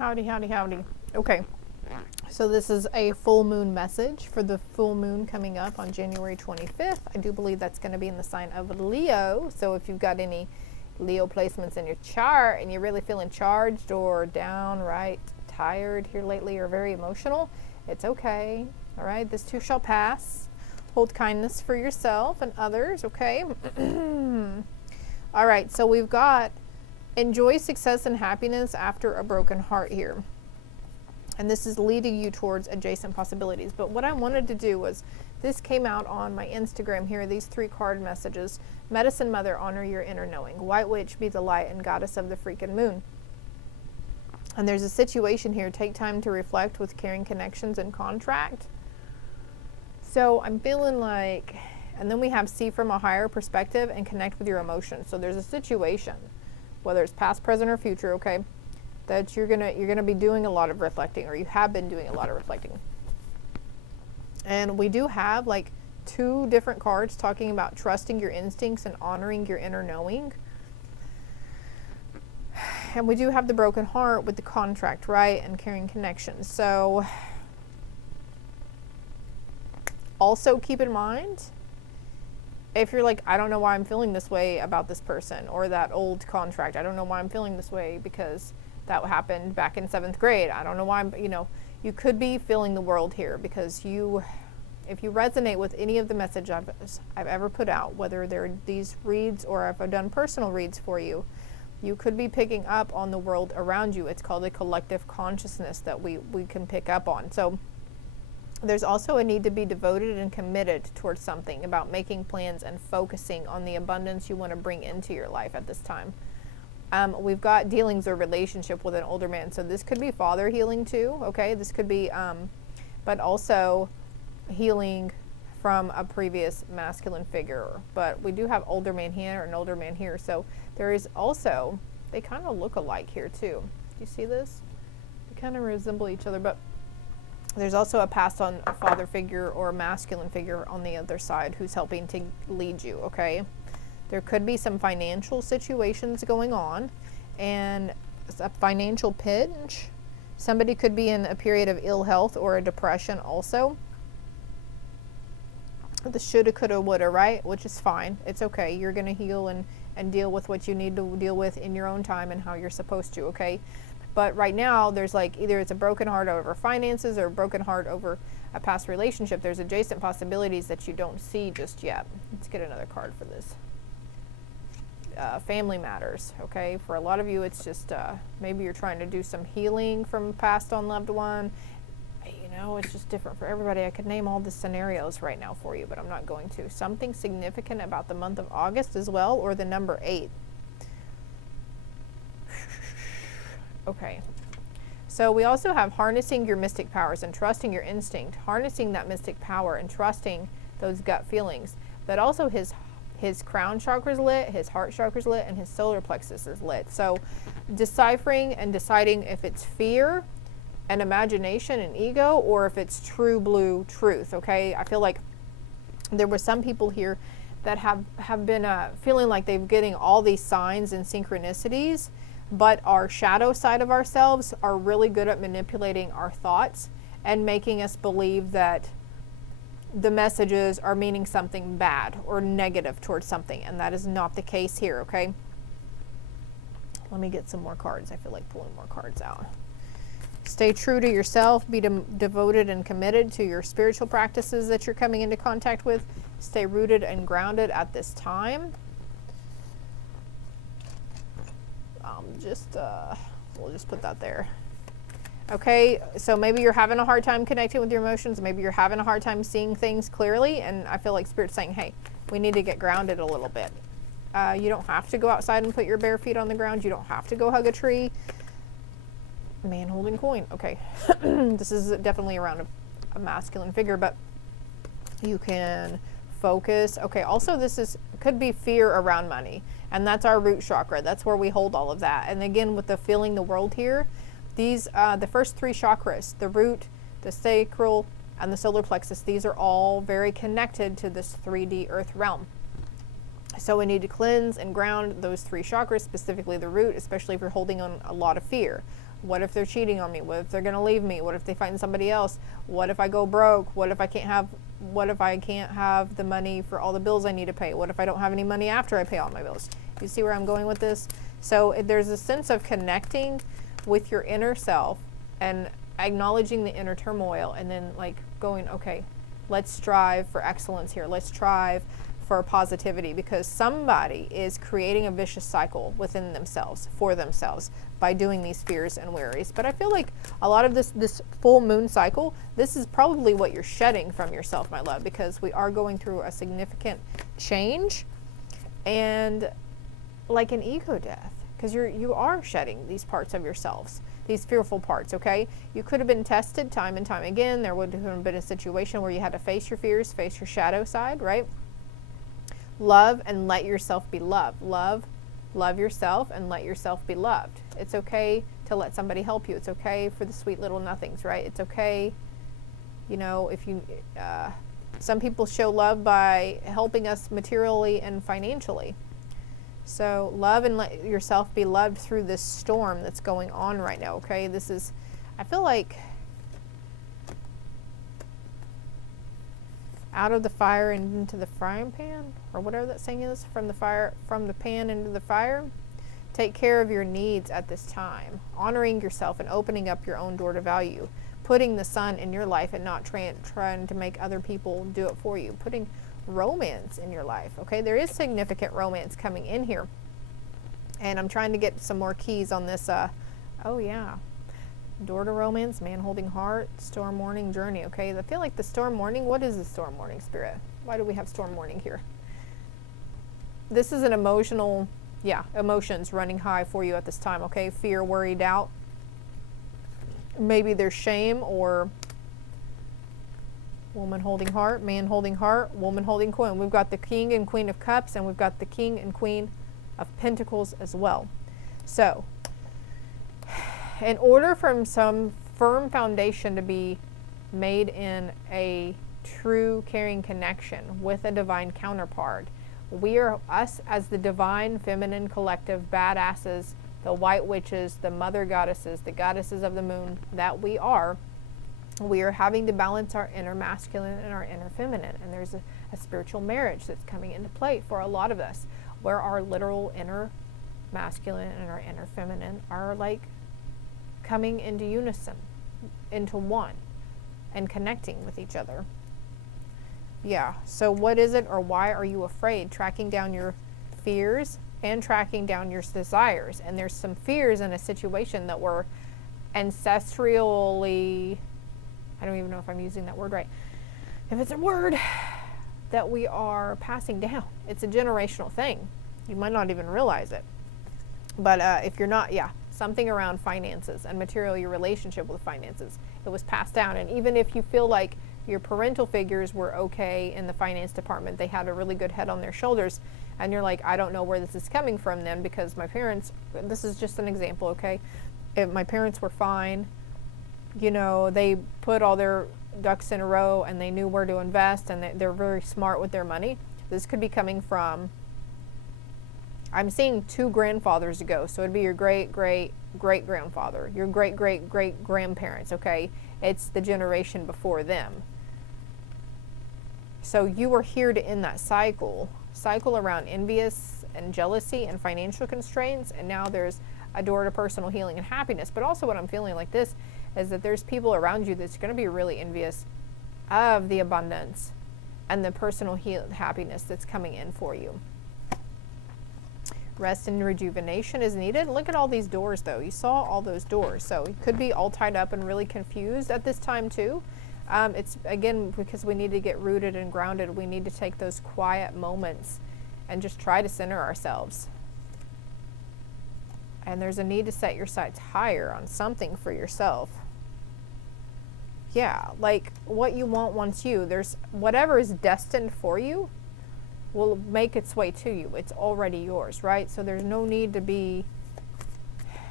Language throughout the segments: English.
Howdy, howdy, howdy. Okay, so this is a full moon message for the full moon coming up on January 25th. I do believe that's going to be in the sign of Leo. So if you've got any Leo placements in your chart and you're really feeling charged or downright tired here lately or very emotional, it's okay. All right, this too shall pass. Hold kindness for yourself and others, okay? All right, so we've got enjoy success and happiness after a broken heart here. And this is leading you towards adjacent possibilities. But what I wanted to do was, this came out on my Instagram here, these 3 card messages. Medicine Mother, honor your inner knowing. White Witch, be the light and goddess of the freaking moon. And there's a situation here, take time to reflect with caring connections and contract. So I'm feeling like, and then we have see from a higher perspective and connect with your emotions. So there's a situation, whether it's past, present, or future, okay, that you're gonna be doing a lot of reflecting, or you have been doing a lot of reflecting. And we do have like 2 different cards talking about trusting your instincts and honoring your inner knowing. And we do have the broken heart with the contract, right, and caring connections. So also keep in mind, if you're like, I don't know why I'm feeling this way about this person or that old contract. I don't know why I'm feeling this way because that happened back in 7th grade. I don't know why you could be feeling the world here because if you resonate with any of the message I've ever put out, whether they're these reads or if I've done personal reads for you, you could be picking up on the world around you. It's called a collective consciousness that we can pick up on. So there's also a need to be devoted and committed towards something about making plans and focusing on the abundance you want to bring into your life at this time. We've got dealings or relationship with an older man. So this could be father healing too, okay? This could be, but also healing from a previous masculine figure. But we do have older man here and older man here. So there is also, they kind of look alike here too. Do you see this? They kind of resemble each other, but there's also a passed on father figure or a masculine figure on the other side who's helping to lead you, okay? There could be some financial situations going on and a financial pinch. Somebody could be in a period of ill health or a depression also. The shoulda, coulda, woulda, right? Which is fine. It's okay. You're going to heal and deal with what you need to deal with in your own time and how you're supposed to, okay? But right now, there's like either it's a broken heart over finances or a broken heart over a past relationship. There's adjacent possibilities that you don't see just yet. Let's get another card for this. Family matters, okay? For a lot of you, it's just maybe you're trying to do some healing from a passed on loved one. It's just different for everybody. I could name all the scenarios right now for you, but I'm not going to. Something significant about the month of August as well, or the number 8. Okay, so we also have harnessing your mystic powers and trusting your instinct, harnessing that mystic power and trusting those gut feelings. But also his crown chakra is lit, his heart chakra is lit, and his solar plexus is lit. So deciphering and deciding if it's fear and imagination and ego or if it's true blue truth, okay? I feel like there were some people here that have been feeling like they're getting all these signs and synchronicities, but our shadow side of ourselves are really good at manipulating our thoughts and making us believe that the messages are meaning something bad or negative towards something, and that is not the case here, okay? Let me get some more cards. I feel like pulling more cards out. Stay true to yourself. Be devoted and committed to your spiritual practices that you're coming into contact with. Stay rooted and grounded at this time. We'll just put that there. Okay, so maybe you're having a hard time connecting with your emotions. Maybe you're having a hard time seeing things clearly. And I feel like Spirit's saying, hey, we need to get grounded a little bit. You don't have to go outside and put your bare feet on the ground. You don't have to go hug a tree. Man holding coin. Okay, this is definitely around a masculine figure, but you can focus. Okay, also could be fear around money, and that's our root chakra. That's where we hold all of that. And again, with the feeling the world here, these the first 3 chakras, the root, the sacral, and the solar plexus, these are all very connected to this 3D earth realm. So we need to cleanse and ground those 3 chakras, specifically the root, especially if you're holding on a lot of fear. What if they're cheating on me? What if they're going to leave me? What if they find somebody else? What if I go broke? What if I can't have the money for all the bills I need to pay? What if I don't have any money after I pay all my bills? You see where I'm going with this? So there's a sense of connecting with your inner self and acknowledging the inner turmoil, and then like going, okay, let's strive for excellence here. Let's strive for positivity, because somebody is creating a vicious cycle within themselves, for themselves, by doing these fears and worries. But I feel like a lot of this full moon cycle, this is probably what you're shedding from yourself, my love, because we are going through a significant change and like an ego death, because you are shedding these parts of yourselves, these fearful parts. Okay, you could have been tested time and time again. There would have been a situation where you had to face your fears, face your shadow side, right? Love and let yourself be loved. Love yourself and let yourself be loved. It's okay to let somebody help you. It's okay for the sweet little nothings, right? It's okay, you know, if you some people show love by helping us materially and financially. So love and let yourself be loved through this storm that's going on right now. Okay, this is, I feel like, out of the fire and into the frying pan, or whatever that saying is, from the pan into the fire. Take care of your needs at this time, honoring yourself and opening up your own door to value, putting the sun in your life and not trying to make other people do it for you, putting romance in your life. Okay, there is significant romance coming in here, and I'm trying to get some more keys on this. Oh yeah, door to romance, man holding heart, storm warning, journey. Okay, I feel like the storm warning, what is the storm warning, Spirit? Why do we have storm warning here? This is an emotional, emotions running high for you at this time. Okay, fear, worry, doubt. Maybe there's shame, or woman holding heart, man holding heart, woman holding coin. We've got the King and Queen of Cups, and we've got the King and Queen of Pentacles as well. So in order for some firm foundation to be made in a true caring connection with a divine counterpart, we are, us as the divine feminine collective badasses, the white witches, the mother goddesses, the goddesses of the moon that we are having to balance our inner masculine and our inner feminine. And there's a spiritual marriage that's coming into play for a lot of us, where our literal inner masculine and our inner feminine are like coming into unison, into one, and connecting with each other. Yeah, so what is it, or why are you afraid? Tracking down your fears and tracking down your desires. And there's some fears in a situation that were ancestrally, I don't even know if I'm using that word right. If it's a word that we are passing down, it's a generational thing. You might not even realize it. But if you're not, something around finances and material, your relationship with finances, it was passed down. And even if you feel like your parental figures were okay in the finance department, they had a really good head on their shoulders, and you're like, I don't know where this is coming from then, because my parents, this is just an example, okay? If my parents were fine, you know, they put all their ducks in a row and they knew where to invest, and they're very smart with their money. This could be coming from, I'm seeing 2 grandfathers ago, so it'd be your great-great-great-grandfather, your great-great-great-grandparents, okay? It's the generation before them. So you were here to end that cycle around envious and jealousy and financial constraints, and now there's a door to personal healing and happiness. But also what I'm feeling like this is that there's people around you that's going to be really envious of the abundance and the personal happiness that's coming in for you. Rest and rejuvenation is needed. Look at all these doors, though. You saw all those doors. So you could be all tied up and really confused at this time, too. It's, again, because we need to get rooted and grounded. We need to take those quiet moments and just try to center ourselves. And there's a need to set your sights higher on something for yourself. Yeah, like what you want wants you. There's whatever is destined for you will make its way to you. It's already yours, right? So there's no need to be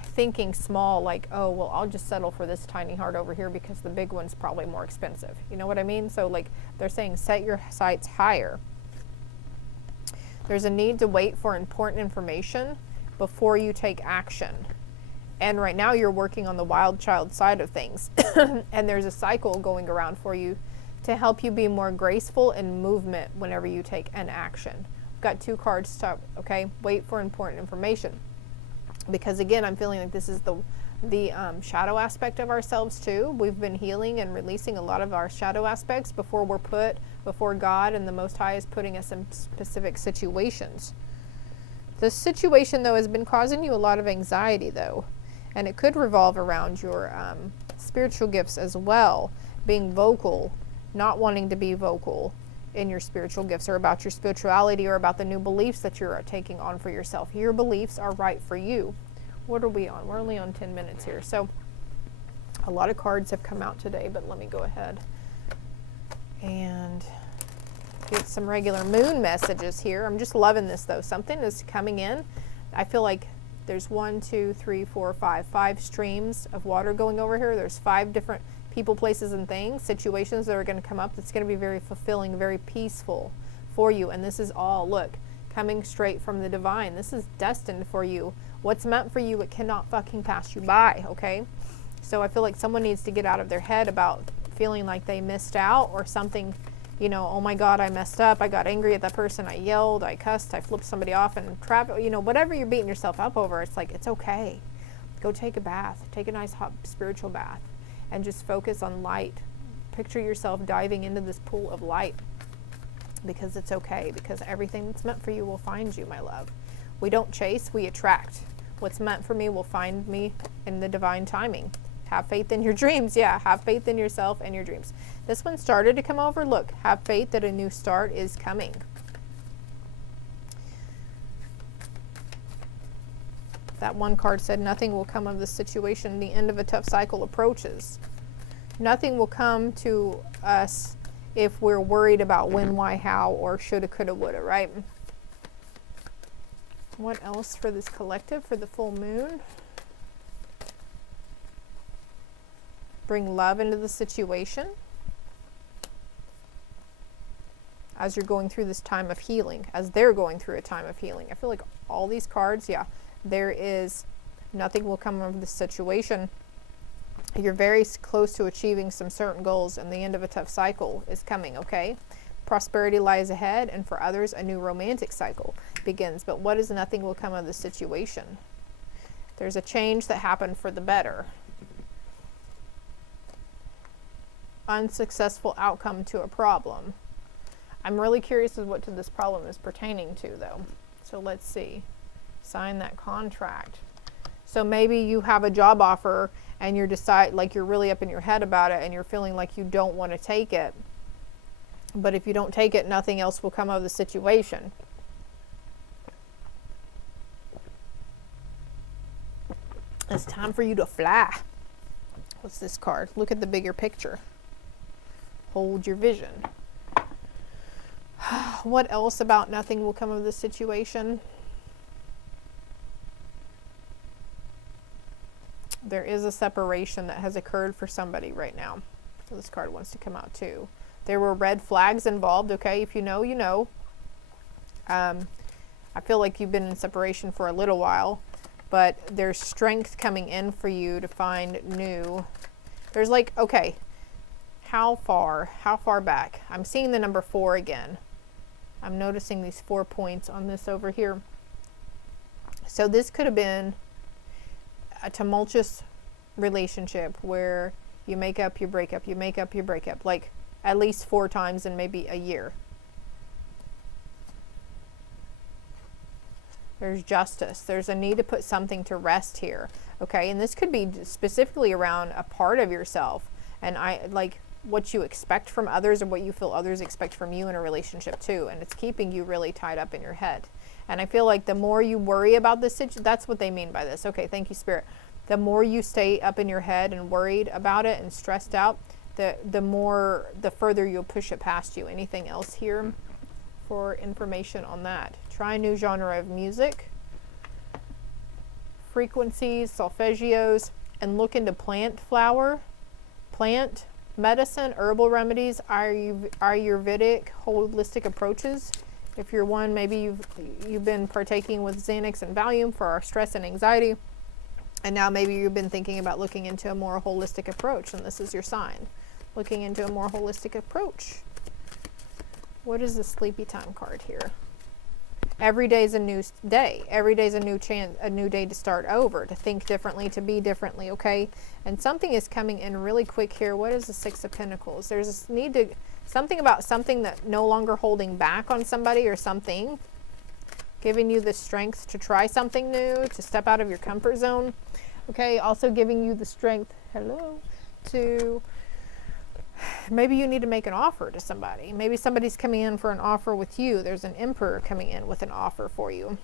thinking small, like, oh, well, I'll just settle for this tiny heart over here because the big one's probably more expensive. You know what I mean? So like they're saying, set your sights higher. There's a need to wait for important information before you take action. And right now you're working on the wild child side of things. And there's a cycle going around for you to help you be more graceful in movement whenever you take an action. I've got 2 cards to, okay, wait for important information. Because again, I'm feeling like this is the shadow aspect of ourselves too. We've been healing and releasing a lot of our shadow aspects before we're put before God, and the Most High is putting us in specific situations. This situation though has been causing you a lot of anxiety though, and it could revolve around your spiritual gifts as well, being vocal, not wanting to be vocal in your spiritual gifts, or about your spirituality, or about the new beliefs that you're taking on for yourself. Your beliefs are right for you. What are we on? We're only on 10 minutes here. So a lot of cards have come out today, but let me go ahead and get some regular moon messages here. I'm just loving this though. Something is coming in. I feel like there's 1, 2, 3, 4, 5 streams of water going over here. There's 5 different people, places, and things, situations that are going to come up that's going to be very fulfilling, very peaceful for you. And this is all, look, coming straight from the divine. This is destined for you. What's meant for you, it cannot fucking pass you by, okay? So I feel like someone needs to get out of their head about feeling like they missed out or something, you know, oh my God, I messed up, I got angry at that person, I yelled, I cussed, I flipped somebody off and trapped, you know, whatever you're beating yourself up over, it's like, it's okay. Go take a bath, take a nice hot spiritual bath, and just focus on light. Picture yourself diving into this pool of light, because it's okay, because everything that's meant for you will find you, my love. We don't chase, we attract. What's meant for me will find me in the divine timing. Have faith in your dreams. Yeah, have faith in yourself and your dreams. This one started to come over. Look, have faith that a new start is coming. That one card said, nothing will come of this situation. The end of a tough cycle approaches. Nothing will come to us if we're worried about when, why, how, or shoulda, coulda, woulda, right? What else for this collective, for the full moon? Bring love into the situation as you're going through this time of healing, as they're going through a time of healing. I feel like all these cards, yeah, there is nothing will come of this situation. You're very close to achieving some certain goals, and the end of a tough cycle is coming, okay? Prosperity lies ahead, and for others, a new romantic cycle begins. But what is nothing will come of the situation? There's a change that happened for the better. Unsuccessful outcome to a problem. I'm really curious as what this problem is pertaining to, though. So let's see. Sign that contract. So maybe you have a job offer and you're you're really up in your head about it, and you're feeling like you don't want to take it. But if you don't take it, nothing else will come of the situation. It's time for you to fly. What's this card? Look at the bigger picture. Hold your vision. What else about nothing will come of this situation? There is a separation that has occurred for somebody right now. So this card wants to come out too. There were red flags involved, okay? If you know, you know. I feel like you've been in separation for a little while, but there's strength coming in for you to find new. There's like, okay, how far back? I'm seeing the number 4 again. I'm noticing these 4 points on this over here. So this could have been a tumultuous relationship where you make up, you break up, you make up, you break up, like at least 4 times in maybe a year. There's justice. There's a need to put something to rest here. Okay, and this could be specifically around a part of yourself, and like what you expect from others, or what you feel others expect from you in a relationship too, and it's keeping you really tied up in your head. And I feel like the more you worry about this situation, that's what they mean by this. Okay, thank you, Spirit. The more you stay up in your head and worried about it and stressed out, the further you'll push it past you. Anything else here for information on that? Try a new genre of music, frequencies, solfeggios, and look into plant medicine, herbal remedies, Ayurvedic, holistic approaches. If you're one, maybe you've been partaking with Xanax and Valium for our stress and anxiety. And now maybe you've been thinking about looking into a more holistic approach, and this is your sign. Looking into a more holistic approach. What is the sleepy time card here? Every day is a new day. Every day is a new chance, a new day to start over, to think differently, to be differently, okay? And something is coming in really quick here. What is the Six of Pentacles? There's this need to, something about something that no longer holding back on somebody or something, giving you the strength to try something new, to step out of your comfort zone, okay? Also giving you the strength, to, maybe you need to make an offer to somebody. Maybe somebody's coming in for an offer with you. There's an Emperor coming in with an offer for you.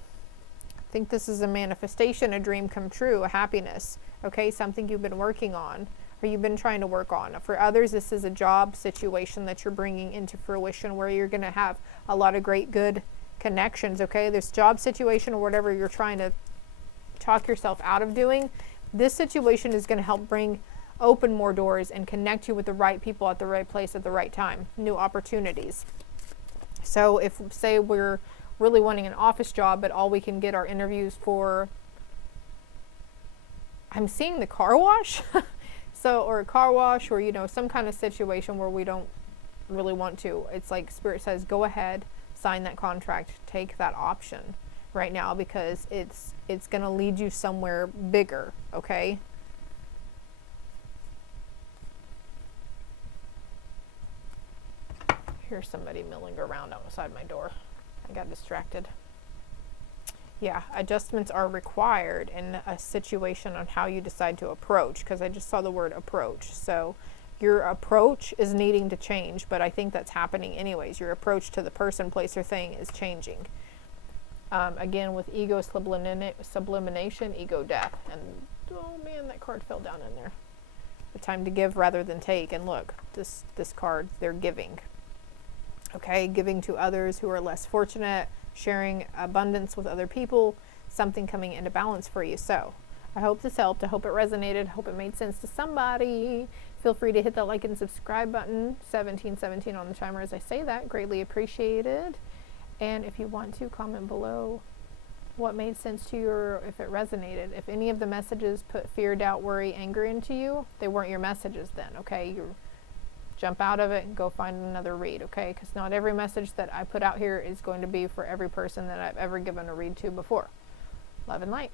I think this is a manifestation, a dream come true, a happiness, okay? Something you've been working on or you've been trying to work on. For others, this is a job situation that you're bringing into fruition where you're going to have a lot of great, good connections, okay? This job situation or whatever you're trying to talk yourself out of doing, this situation is going to help open more doors and connect you with the right people at the right place at the right time, new opportunities. So if, say, we're really wanting an office job, but all we can get are interviews for, I'm seeing the car wash, so, or a car wash, or, you know, some kind of situation where we don't really want to. It's like Spirit says, go ahead, sign that contract, take that option right now, because it's going to lead you somewhere bigger, okay? Here's somebody milling around outside my door. I got distracted. Yeah, adjustments are required in a situation on how you decide to approach, because I just saw the word approach. So your approach is needing to change, but I think that's happening anyways. Your approach to the person, place, or thing is changing. Again, with ego sublimination, ego death. And oh man, that card fell down in there. The time to give rather than take. And look, this card, they're giving. Okay, giving to others who are less fortunate, sharing abundance with other people, something coming into balance for you. So I hope this helped. I hope it resonated. I hope it made sense to somebody. Feel free to hit that like and subscribe button. 1717 on the timer as I say that. Greatly appreciated. And if you want to, comment below what made sense to you or if it resonated. If any of the messages put fear, doubt, worry, anger into you, they weren't your messages then, okay? You jump out of it and go find another read, okay? Because not every message that I put out here is going to be for every person that I've ever given a read to before. Love and light.